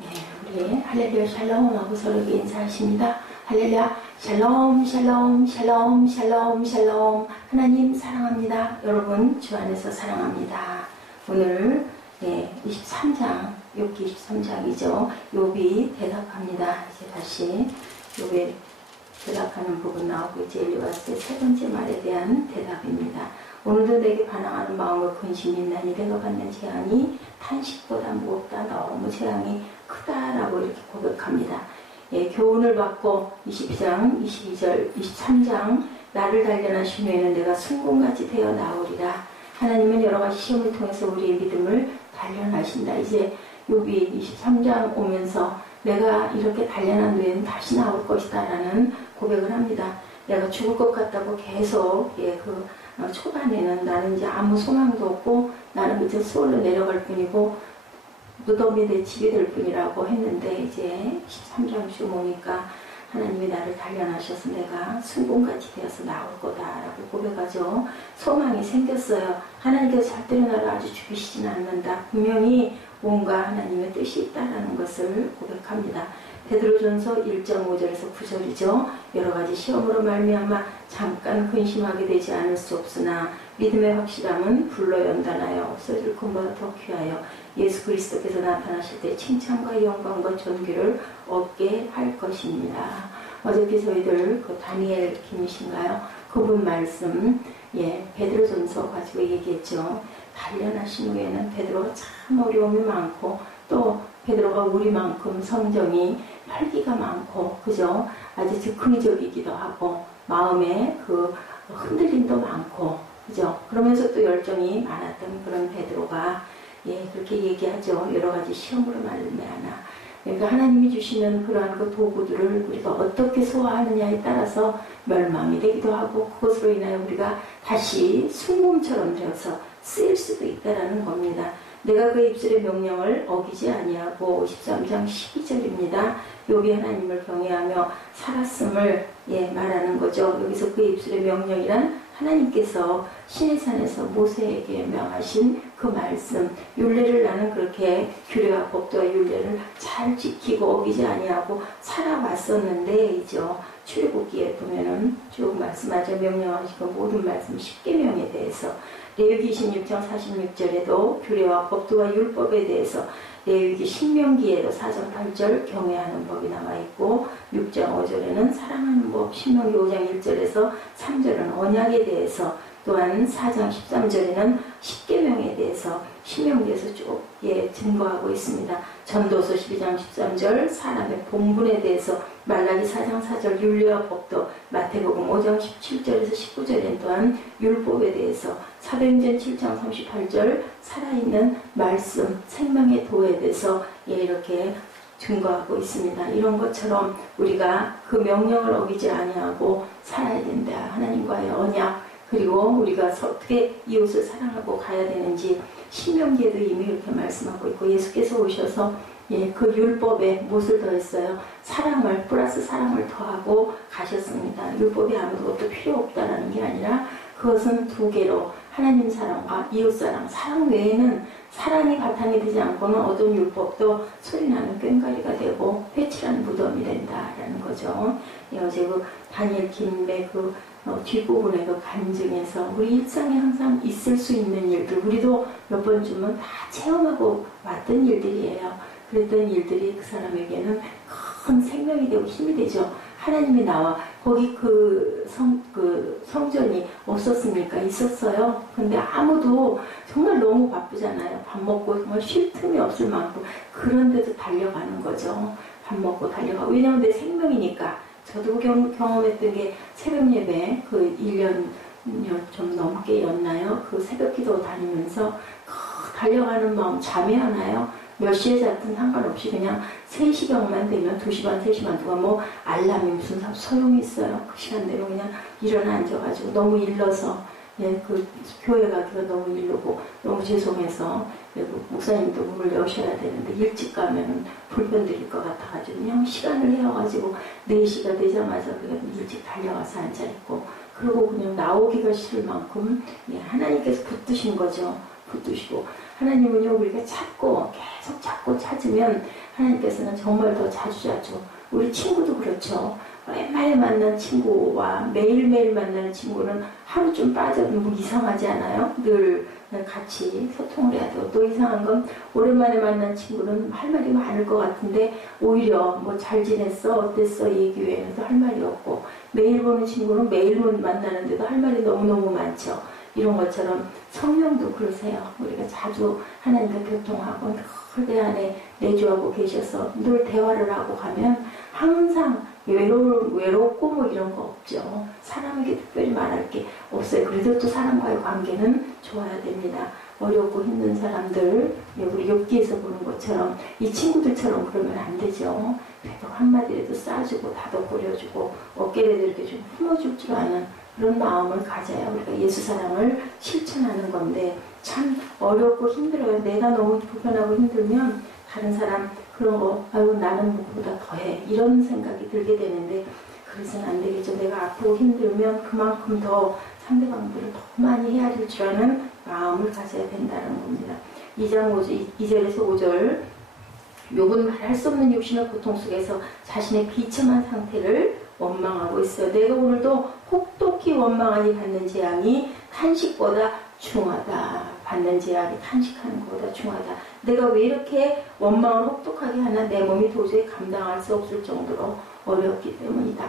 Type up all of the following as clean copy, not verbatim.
네, 우리 할렐루야 샬롬 하고 서로에게 인사하십니다. 할렐루야 샬롬 샬롬 샬롬 샬롬 샬롬. 하나님 사랑합니다. 여러분 주 안에서 사랑합니다. 오늘 23장 욥기 23장이죠. 욥이 대답합니다. 이제 다시 욥의 대답하는 부분 나오고 이제 엘리와스의 세 번째 말에 대한 대답입니다. 오늘도 내게 반항하는 마음과 근심이 있나니 내가 받는 재앙이 탄식보다 무겁다. 너무 재앙이 크다라고 이렇게 고백합니다. 교훈을 받고 22장, 22절, 23장 나를 단련하신 후에는 내가 순금같이 되어 나오리라. 하나님은 여러 가지 시험을 통해서 우리의 믿음을 단련하신다. 이제 욥이 23장 오면서 내가 이렇게 단련한 후에는 다시 나올 것이다 라는 고백을 합니다. 내가 죽을 것 같다고 계속 초반에는 나는 이제 아무 소망도 없고 나는 이제 수월로 내려갈 뿐이고 무덤이 내 집이 될 뿐이라고 했는데 이제 13장쯤 오니까 하나님이 나를 단련하셔서 내가 순금같이 되어서 나올 거다라고 고백하죠. 소망이 생겼어요. 하나님께서 절대로 나를 아주 죽이시진 않는다. 분명히 뭔가 하나님의 뜻이 있다라는 것을 고백합니다. 베드로전서 1장 5절에서 9절이죠. 여러 가지 시험으로 말미암아 잠깐 근심하게 되지 않을 수 없으나 믿음의 확실함은 불로 연단하여 없어질 것보다 더 귀하여 예수 그리스도께서 나타나실 때 칭찬과 영광과 존귀를 얻게 할 것입니다. 어저께 저희들 다니엘 김이신가요? 그분 말씀 베드로전서 가지고 얘기했죠. 단련하신 후에는 베드로가 참 어려움이 많고 또 베드로가 우리만큼 성정이 혈기가 많고 그죠? 아주 즉흥적이기도 하고 마음에 흔들림도 많고 그죠? 그러면서 또 열정이 많았던 그런 베드로가 그렇게 얘기하죠. 여러 가지 시험으로 말미암아. 그러니까 하나님이 주시는 그러한 도구들을 우리가 어떻게 소화하느냐에 따라서 멸망이 되기도 하고 그것으로 인하여 우리가 다시 순금처럼 되어서 쓰일 수도 있다라는 겁니다. 내가 그 입술의 명령을 어기지 아니하고 13장 12절입니다. 욥이 하나님을 경외하며 살았음을 말하는 거죠. 여기서 그 입술의 명령이란 하나님께서 시내산에서 모세에게 명하신 그 말씀, 율례를 나는 그렇게 규례와 법도와 율례를 잘 지키고 어기지 아니하고 살아왔었는데이죠. 출애굽기에 보면은 쭉 말씀하죠. 명령하신 그 모든 말씀 10계명에 대해서 레위기 26장 46절에도 규례와 법도와 율법에 대해서 레위기 신명기에도 4장 8절 경외하는 법이 남아있고 6장 5절에는 사랑하는 법, 신명기 5장 1절에서 3절은 언약에 대해서 또한 4장 13절에는 10계명에 대해서 신명기에서 쭉 증거하고 있습니다. 전도서 12장 13절 사람의 본분에 대해서 말라기 4장 4절 율례와 법도 마태복음 5장 17절에서 19절엔 또한 율법에 대해서 사도행전 7장 38절 살아있는 말씀 생명의 도에 대해서 이렇게 증거하고 있습니다. 이런 것처럼 우리가 그 명령을 어기지 아니하고 살아야 된다. 하나님과의 언약 그리고 우리가 어떻게 이웃을 사랑하고 가야 되는지 신명기에도 이미 이렇게 말씀하고 있고 예수께서 오셔서 그 율법에 무엇을 더했어요? 사랑을 플러스 사랑을 더하고 가셨습니다. 율법이 아무것도 필요 없다라는 게 아니라 그것은 두 개로 하나님 사랑과 이웃 사랑, 사랑 외에는 사랑이 바탕이 되지 않고는 어떤 율법도 소리나는 꽹과리가 되고 회칠한 무덤이 된다라는 거죠. 어제 다니엘 김의 뒷부분의 간증에서 우리 일상에 항상 있을 수 있는 일들, 우리도 몇 번쯤은 다 체험하고 왔던 일들이에요. 그랬던 일들이 그 사람에게는 큰 생명이 되고 힘이 되죠. 하나님이 나와 거기 성전이 없었습니까? 있었어요. 근데 아무도 정말 너무 바쁘잖아요. 밥 먹고 정말 쉴 틈이 없을 만큼 그런데도 달려가는 거죠. 밥 먹고 달려가고. 왜냐하면 내 생명이니까. 저도 경험했던 게 새벽 예배 1년 좀 넘게였나요? 그 새벽 기도 다니면서 달려가는 마음 잠이 안 와요. 몇 시에 잤든 상관없이 그냥 3시경만 되면 2시 반, 3시 반 동안 알람이 무슨 소용이 있어요. 그 시간대로 그냥 일어나 앉아가지고 너무 일러서 그 교회 가기가 너무 일르고 너무 죄송해서 목사님도 문을 여셔야 되는데 일찍 가면은 불편 드릴 것 같아가지고 그냥 시간을 헤어가지고 4시가 되자마자 그냥 일찍 달려가서 앉아있고 그리고 그냥 나오기가 싫을 만큼 하나님께서 붙드신 거죠. 붙드시고 하나님은요 우리가 계속 찾고 찾으면 하나님께서는 정말 더 자주자주, 우리 친구도 그렇죠. 오랜만에 만난 친구와 매일매일 만나는 친구는 하루 좀 빠져도 뭐 이상하지 않아요? 늘 같이 소통을 해야 되고, 또 이상한 건 오랜만에 만난 친구는 할 말이 많을 것 같은데 오히려 뭐 잘 지냈어? 어땠어? 얘기 외에는 할 말이 없고, 매일 보는 친구는 매일 만나는데도 할 말이 너무너무 많죠. 이런 것처럼 성령도 그러세요. 우리가 자주 하나님과 교통하고 내 안에 내주하고 계셔서 늘 대화를 하고 가면 항상 외롭고 뭐 이런 거 없죠. 사람에게 특별히 말할 게 없어요. 그래도 또 사람과의 관계는 좋아야 됩니다. 어렵고 힘든 사람들, 우리 욥기에서 보는 것처럼 이 친구들처럼 그러면 안 되죠. 그래도 한마디라도 싸주고 다독거려주고 어깨라도 이렇게 좀 품어줄 줄 아는 그런 마음을 가져야 우리가 예수 사랑을 실천하는 건데, 참 어렵고 힘들어요. 내가 너무 불편하고 힘들면 다른 사람 그런 거, 아유 나는 누구보다 더해, 이런 생각이 들게 되는데, 그래서는 안 되겠죠. 내가 아프고 힘들면 그만큼 더 상대방들을 더 많이 헤아릴 줄 아는 마음을 가져야 된다는 겁니다. 2절에서 5절, 욥은 말할 수 없는 육신의 고통 속에서 자신의 비참한 상태를 원망하고 있어요. 내가 오늘도 혹독히 원망하니 받는 재앙이 탄식보다 중하다. 받는 재앙이 탄식하는 것보다 중하다. 내가 왜 이렇게 원망을 혹독하게 하나, 내 몸이 도저히 감당할 수 없을 정도로 어렵기 때문이다.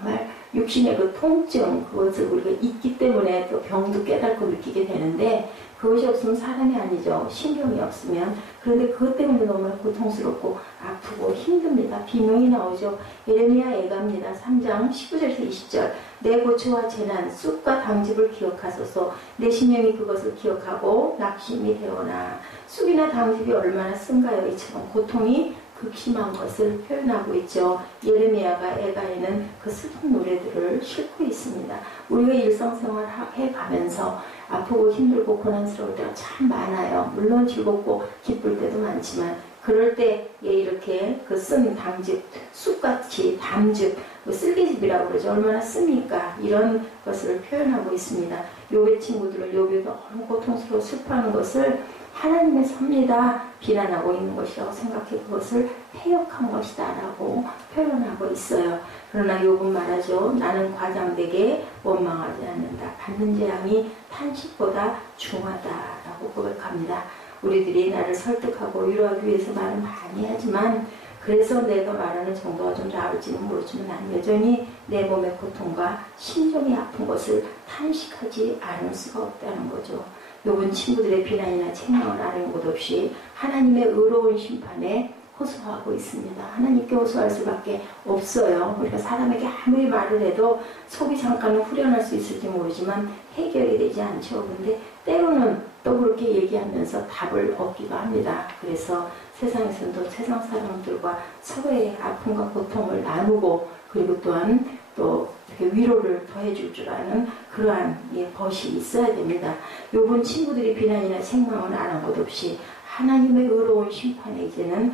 정말 육신의 그 통증, 그것을 우리가 있기 때문에 또 병도 깨닫고 느끼게 되는데, 그것이 없으면 사람이 아니죠. 신경이 없으면. 그런데 그것 때문에 너무 고통스럽고 아프고 힘듭니다. 비명이 나오죠. 예레미야 애가입니다. 3장 19절에서 20절. 내 고초와 재난, 쑥과 당즙을 기억하소서. 내 심령이 그것을 기억하고 낙심이 되오나. 쑥이나 당즙이 얼마나 쓴가요? 이처럼 고통이 극심한 것을 표현하고 있죠. 예레미야가 애가에는 그 슬픈 노래들을 싣고 있습니다. 우리가 일상생활 해가면서 아프고 힘들고 고난스러울 때가 참 많아요. 물론 즐겁고 기쁠 때도 많지만, 그럴 때에 이렇게 그 쓴 당즙, 쑥같이 담즙, 쓸개즙이라고 그러죠. 얼마나 씁니까? 이런 것을 표현하고 있습니다. 욥의 친구들을 욥이 너무 고통스러워 슬퍼하는 것을 하나님의 섭니다 비난하고 있는 것이라고 생각해 그것을 해역한 것이다 라고 표현하고 있어요. 그러나 욥은 말하죠. 나는 과장되게 원망하지 않는다. 받는 재앙이 탄식보다 중하다 라고 고백합니다. 우리들이 나를 설득하고 위로하기 위해서 말을 많이 하지만, 그래서 내가 말하는 정도가 좀 나을지는 모르지만 난 여전히 내 몸의 고통과 심정이 아픈 것을 탄식하지 않을 수가 없다는 거죠. 욥은 친구들의 비난이나 책망을 아는 것 없이 하나님의 의로운 심판에 호소하고 있습니다. 하나님께 호소할 수밖에 없어요. 우리가 사람에게 아무리 말을 해도 속이 잠깐은 후련할 수 있을지 모르지만 해결이 되지 않죠. 그런데 때로는 또 그렇게 얘기하면서 답을 얻기도 합니다. 그래서 세상에서도 세상 사람들과 서로의 아픔과 고통을 나누고, 그리고 또한 또 이렇게 위로를 더해줄 줄 아는 그러한 벗이 있어야 됩니다. 욥은 친구들이 비난이나 책망을 안 한 것 없이 하나님의 의로운 심판에 이제는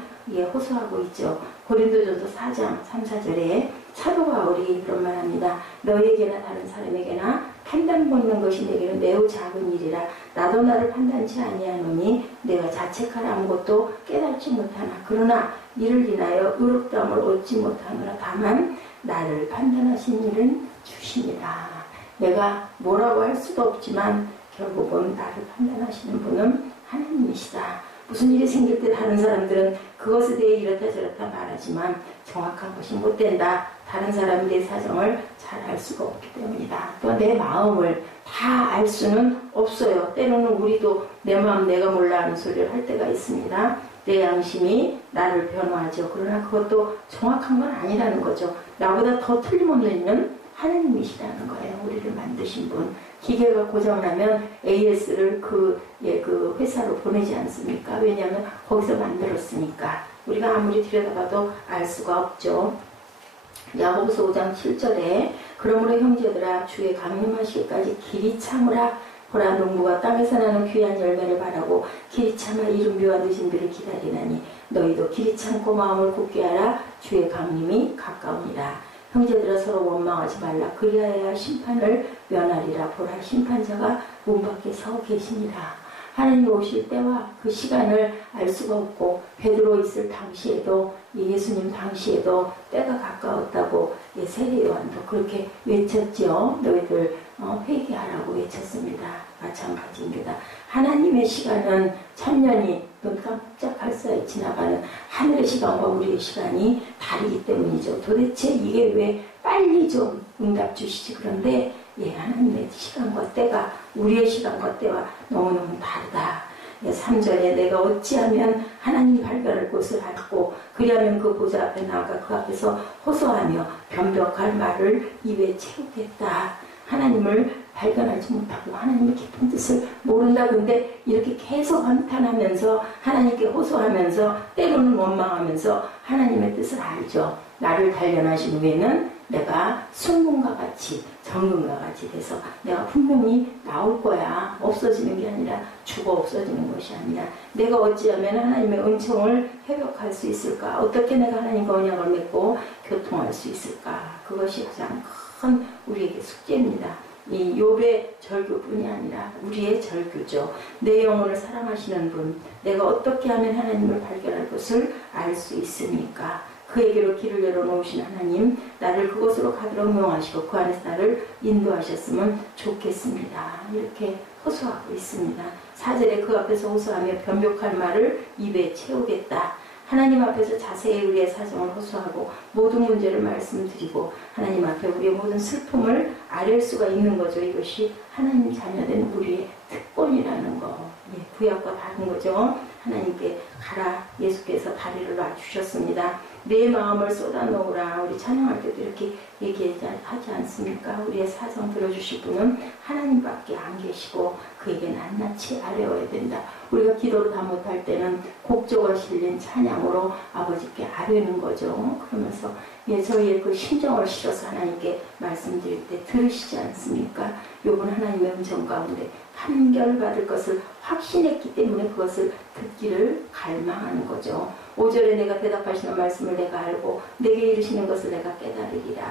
호소하고 있죠. 고린도전서 4장 3, 4절에 사도 바울이 그런 말합니다. 너에게나 다른 사람에게나 판단 묻는 것이 내게는 매우 작은 일이라. 나도 나를 판단치 아니하노니 내가 자책할 아무것도 깨닫지 못하나. 그러나 이를 인하여 의롭다함을 얻지 못하노라. 다만 나를 판단하신 일은 주시니라. 내가 뭐라고 할 수도 없지만 결국은 나를 판단하시는 분은 하나님이시다. 무슨 일이 생길 때 다른 사람들은 그것에 대해 이렇다 저렇다 말하지만 정확한 것이 못 된다. 다른 사람이 내 사정을 잘 알 수가 없기 때문이다. 또 내 마음을 다 알 수는 없어요. 때로는 우리도 내 마음 내가 몰라 하는 소리를 할 때가 있습니다. 내 양심이 나를 변호하죠. 그러나 그것도 정확한 건 아니라는 거죠. 나보다 더 틀림없는 이는 하나님이시라는 거예요. 우리를 만드신 분. 기계가 고장나면 AS를 그 회사로 보내지 않습니까? 왜냐하면 거기서 만들었으니까. 우리가 아무리 들여다봐도 알 수가 없죠. 야고보서 5장 7절에 그러므로 형제들아 주의 강림하시기까지 길이 참으라. 보라 농부가 땅에서 나는 귀한 열매를 바라고 길이 참아 이른 비와 늦은 비를 기다리나니 너희도 길이 참고 마음을 굳게 하라. 주의 강림이 가까우니라. 형제들아 서로 원망하지 말라. 그리하여야 심판을 면하리라. 보라 심판자가 문 밖에 서 계시니라. 하나님 오실 때와 그 시간을 알 수가 없고 베드로 있을 당시에도 예수님 당시에도 때가 가까웠다고 세례 요한도 그렇게 외쳤죠. 너희들 회개하라고 외쳤습니다. 마찬가지입니다. 하나님의 시간은 천년이 눈 깜짝할 사이 지나가는 하늘의 시간과 우리의 시간이 다르기 때문이죠. 도대체 이게 왜 빨리 좀 응답 주시지? 그런데 하나님의 시간과 때가 우리의 시간과 때와 너무너무 다르다. 3절에 내가 어찌하면 하나님 발견할 곳을 알고 그리하면 그 보좌 앞에 나아가 그 앞에서 호소하며 변벽할 말을 입에 채우겠다. 하나님을 발견하지 못하고 하나님의 깊은 뜻을 모른다. 근데 이렇게 계속 한탄하면서 하나님께 호소하면서 때로는 원망하면서 하나님의 뜻을 알죠. 나를 단련하신 후에는 내가 순금과 같이 정금과 같이 돼서 내가 분명히 나올 거야. 없어지는 게 아니라 죽어 없어지는 것이 아니라 내가 어찌하면 하나님의 은총을 회복할 수 있을까? 어떻게 내가 하나님과 언약을 맺고 교통할 수 있을까? 그것이 가장 큰 우리에게 숙제입니다. 이 욥의 절규뿐이 아니라 우리의 절규죠. 내 영혼을 사랑하시는 분, 내가 어떻게 하면 하나님을 발견할 것을 알 수 있습니까? 그에게로 길을 열어놓으신 하나님, 나를 그곳으로 가도록 명하시고 그 안에서 나를 인도하셨으면 좋겠습니다. 이렇게 호소하고 있습니다. 4절에 그 앞에서 호소하며 변벽할 말을 입에 채우겠다. 하나님 앞에서 자세히 우리의 사정을 호소하고 모든 문제를 말씀드리고 하나님 앞에 우리의 모든 슬픔을 아뢰 수가 있는 거죠. 이것이 하나님 자녀된 우리의 특권이라는 거. 구약과 다른 거죠. 하나님께 가라. 예수께서 다리를 놔주셨습니다. 내 마음을 쏟아놓으라. 우리 찬양할 때도 이렇게 얘기하지 않습니까? 우리의 사정 들어주실 분은 하나님밖에 안 계시고 그에게 낱낱이 아뢰어야 된다. 우리가 기도를 다 못할 때는 곡조가 실린 찬양으로 아버지께 아뢰는 거죠. 그러면서 저희의 그 심정을 실어서 하나님께 말씀드릴 때 들으시지 않습니까? 욥은 하나님의 음성 가운데 판결받을 것을 확신했기 때문에 그것을 듣기를 갈망하는 거죠. 5절에 내가 대답하시는 말씀을 내가 알고 내게 이르시는 것을 내가 깨달으리라.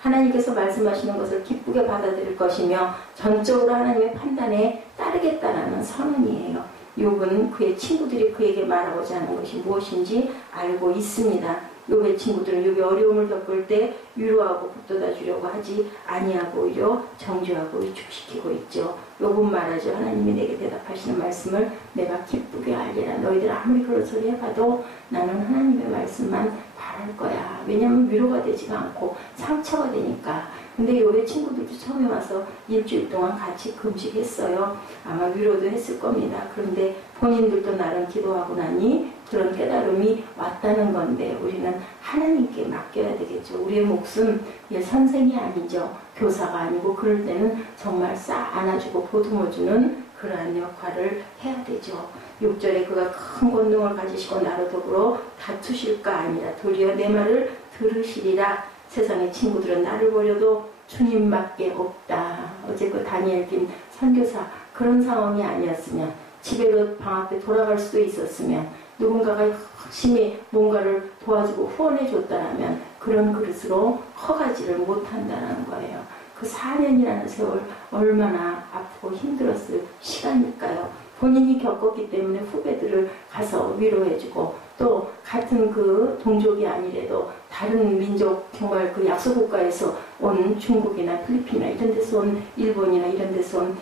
하나님께서 말씀하시는 것을 기쁘게 받아들일 것이며 전적으로 하나님의 판단에 따르겠다라는 선언이에요. 욥은 그의 친구들이 그에게 말하고자 하는 것이 무엇인지 알고 있습니다. 욥의 친구들은 욥이 어려움을 겪을 때 위로하고 북돋아 주려고 하지 아니하고 오히려 정죄하고 위축시키고 있죠. 욥은 말하죠. 하나님이 내게 대답하시는 말씀을 내가 기쁘게 알리라. 너희들 아무리 그런 소리 해봐도 나는 하나님의 말씀만 바랄 거야. 왜냐하면 위로가 되지가 않고 상처가 되니까. 근데 욥의 친구들도 처음에 와서 일주일 동안 같이 금식했어요. 아마 위로도 했을 겁니다. 그런데 본인들도 나름 기도하고 나니 그런 깨달음이 왔다는 건데 우리는 하나님께 맡겨야 되겠죠. 우리의 몫은 선생이 아니죠. 교사가 아니고 그럴 때는 정말 싹 안아주고 보듬어주는 그러한 역할을 해야 되죠. 6절에 그가 큰 권능을 가지시고 나로 더불어 다투실까 아니라 도리어 내 말을 들으시리라. 세상의 친구들은 나를 버려도 주님밖에 없다. 어제 그 다니엘 김 선교사 그런 상황이 아니었으면 집에도 방 앞에 돌아갈 수도 있었으면 누군가가 열심히 뭔가를 도와주고 후원해줬다면 그런 그릇으로 커가지를 못한다는 거예요. 그 4년이라는 세월 얼마나 아프고 힘들었을 시간일까요? 본인이 겪었기 때문에 후배들을 가서 위로해주고 또 같은 그 동족이 아니래도 다른 민족 정말 그 약소국가에서 온 중국이나 필리핀이나 이런 데서 온 일본이나 이런 데서 온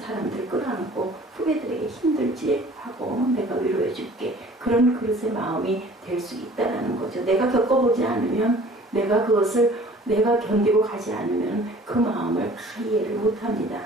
사람들 끌어안고 후배들에게 힘들지 하고 내가 위로해 줄게. 그런 그릇의 마음이 될 수 있다는 거죠. 내가 겪어보지 않으면 내가 그것을 내가 견디고 가지 않으면 그 마음을 다 이해를 못합니다.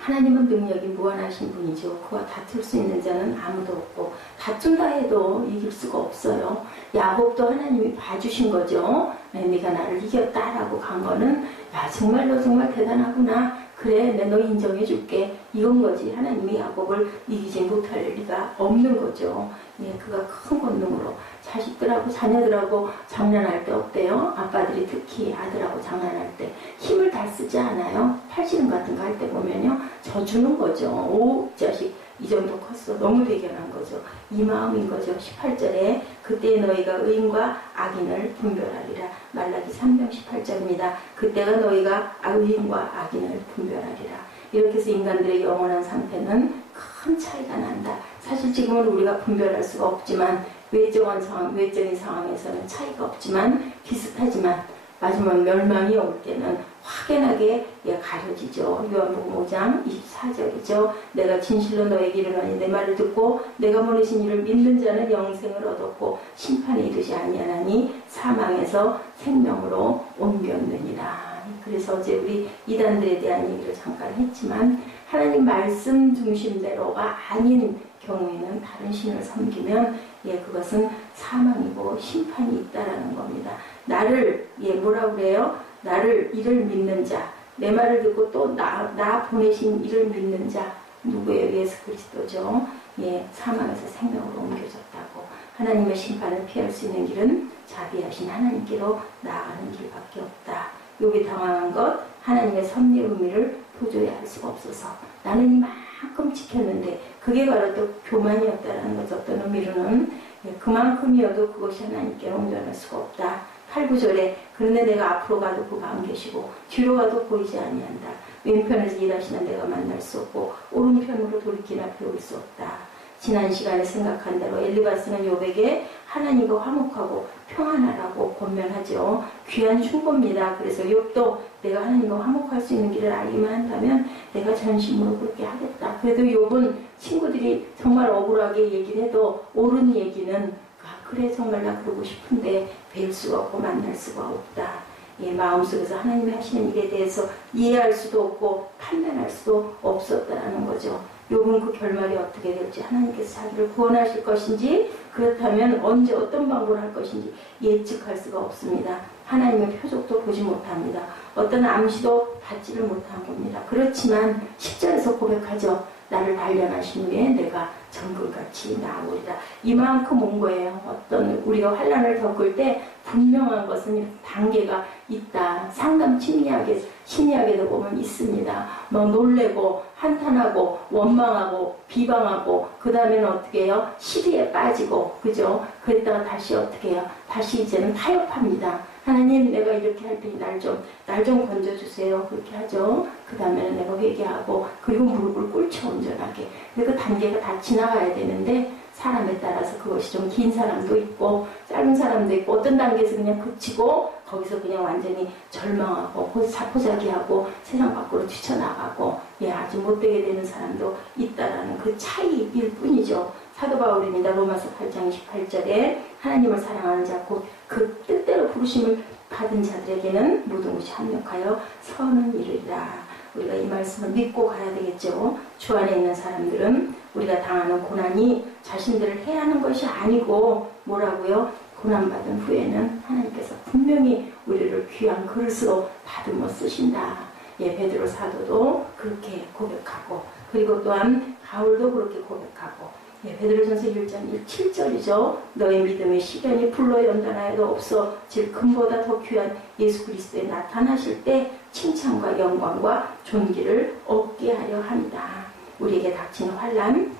하나님은 능력이 무한하신 분이죠. 그와 다툴 수 있는 자는 아무도 없고 다툰다 해도 이길 수가 없어요. 야곱도 하나님이 봐주신 거죠. 네가 나를 이겼다라고 간 거는 야 정말 너 정말 대단하구나. 그래 내가 너 인정해 줄게. 이건 거지. 하나님이 야곱을 이기지 못할 리가 없는 거죠. 그가 큰 권능으로 자식들하고 자녀들하고 장난할 때 어때요? 아빠들이 특히 아들하고 장난할 때 힘을 다 쓰지 않아요? 팔씨름 같은 거 할 때 보면요 져주는 거죠. 오 자식 이 정도 컸어. 너무 대견한 거죠. 이 마음인 거죠. 18절에 그때 너희가 의인과 악인을 분별하리라. 말라기 3장 18절입니다. 그때가 너희가 의인과 악인을 분별하리라. 이렇게 해서 인간들의 영원한 상태는 큰 차이가 난다. 사실 지금은 우리가 분별할 수가 없지만 외적인 상황에서는 차이가 없지만 비슷하지만 마지막 멸망이 올 때는 확연하게 가려지죠. 요한복음 5장 24절이죠. 내가 진실로 너에게 이르노니 내 말을 듣고 내가 보내신 이를 믿는 자는 영생을 얻었고 심판에 이르지 아니하나니 사망에서 생명으로 옮겼느니라. 그래서 어제 우리 이단들에 대한 얘기를 잠깐 했지만 하나님 말씀 중심대로가 아닌 경우에는 다른 신을 섬기면 그것은 사망이고 심판이 있다라는 겁니다. 나를 뭐라고 그래요? 나를 이를 믿는 자, 내 말을 듣고 또 나 보내신 이를 믿는 자, 누구예요? 예수 그리스도죠. 사망에서 생명으로 옮겨졌다고. 하나님의 심판을 피할 수 있는 길은 자비하신 하나님께로 나아가는 길밖에 없다. 욥이 당황한 것, 하나님의 섭리의 의미를 도저히 알 수가 없어서 나는 이만큼 지켰는데 그게 바로 또 교만이었다라는 거죠. 어떤 의미로는 그만큼이어도 그것이 하나님께 온전할 수가 없다. 8, 9절에 그런데 내가 앞으로 가도 그가 안 계시고 뒤로 가도 보이지 아니한다. 왼편에서 일하시는 내가 만날 수 없고 오른편으로 돌이키나 배울 수 없다. 지난 시간에 생각한 대로 엘리바스는 욥에게 하나님과 화목하고 평안하라고 권면하죠. 귀한 충고입니다. 그래서 욥도 내가 하나님과 화목할 수 있는 길을 알기만 한다면 내가 전심으로 그렇게 하겠다. 그래도 욥은 친구들이 정말 억울하게 얘기를 해도 옳은 얘기는 그래 정말 나 그러고 싶은데 뵐 수가 없고 만날 수가 없다. 마음속에서 하나님이 하시는 일에 대해서 이해할 수도 없고 판단할 수도 없었다는 거죠. 욥은 그 결말이 어떻게 될지 하나님께서 자기를 구원하실 것인지 그렇다면 언제 어떤 방법을 할 것인지 예측할 수가 없습니다. 하나님의 표적도 보지 못합니다. 어떤 암시도 받지를 못한 겁니다. 그렇지만 10절에서 고백하죠. 나를 단련하신 후에 내가 정금같이 나오리라. 이만큼 온 거예요. 어떤 우리가 환난을 겪을 때 분명한 것은 단계가 있다. 상담 심리학에도 보면 있습니다. 막 놀래고 한탄하고 원망하고 비방하고 그 다음에는 어떻게 해요? 시리에 빠지고 그죠? 그랬다가 다시 어떻게 해요? 다시 이제는 타협합니다. 하나님 내가 이렇게 할 테니 날 좀 건져주세요. 그렇게 하죠. 그 다음에는 내가 회개하고 그리고 무릎을 꿇죠. 온전하게. 그 단계가 다 지나가야 되는데 사람에 따라서 그것이 좀 긴 사람도 있고 짧은 사람도 있고 어떤 단계에서 그냥 그치고 거기서 그냥 완전히 절망하고 자포자기하고 세상 밖으로 뛰쳐나가고 아주 못되게 되는 사람도 있다라는 그 차이일 뿐이죠. 사도 바울입니다. 로마서 8장 28절에 하나님을 사랑하는 자 곧 그 뜻대로 부르심을 받은 자들에게는 모든 것이 합력하여 선을 이루리라. 우리가 이 말씀을 믿고 가야 되겠죠. 주 안에 있는 사람들은 우리가 당하는 고난이 자신들을 해하는 것이 아니고 뭐라고요? 고난받은 후에는 하나님께서 분명히 우리를 귀한 그릇으로 다듬어 쓰신다. 베드로 사도도 그렇게 고백하고 그리고 또한 바울도 그렇게 고백하고 베드로전서 1장 7절이죠. 너의 믿음의 시련이 불로 연단하여도 없어 질 금보다 더 귀한 예수 그리스도에 나타나실 때 칭찬과 영광과 존귀를 얻게 하려 합니다. 우리에게 닥치는 환난,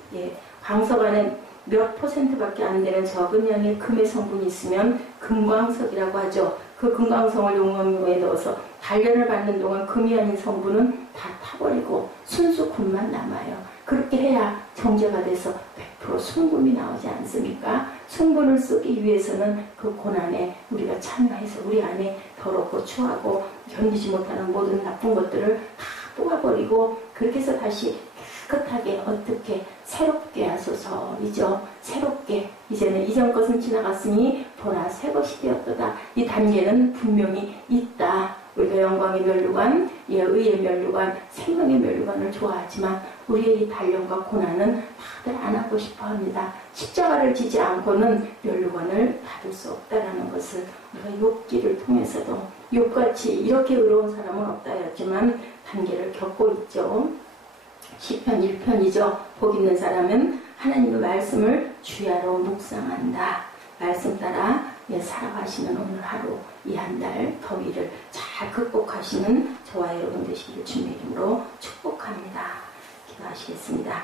광석 안에 몇 %밖에 안 되는 적은 양의 금의 성분이 있으면 금광석이라고 하죠. 그 금광석을 용광로에 넣어서 단련을 받는 동안 금이 아닌 성분은 다 타버리고 순수 금만 남아요. 그렇게 해야 정제가 돼서 100% 순금이 나오지 않습니까? 순금을 쓰기 위해서는 그 고난에 우리가 참여해서 우리 안에 더럽고 추하고 견디지 못하는 모든 나쁜 것들을 다 뽑아버리고 그렇게 해서 다시 깨끗하게 어떻게 새롭게 하소서이죠. 새롭게 이제는 이전 것은 지나갔으니 보라 새 것이 되었도다. 이 단계는 분명히 있다. 우리가 영광의 면류관, 의의 면류관, 생명의 면류관을 좋아하지만 우리의 이 단련과 고난은 다들 안 하고 싶어 합니다. 십자가를 지지 않고는 면류관을 받을 수 없다라는 것을 우리가 욥기를 통해서도 욥같이 이렇게 의로운 사람은 없다였지만 단계를 겪고 있죠. 시편 1편이죠. 복 있는 사람은 하나님의 말씀을 주야로 묵상한다. 말씀 따라 살아가시는 오늘 하루 이 한 달 더위를 잘 극복하시는 저와 여러분 되시기를 주님의 이름으로 축복합니다. 기도하시겠습니다.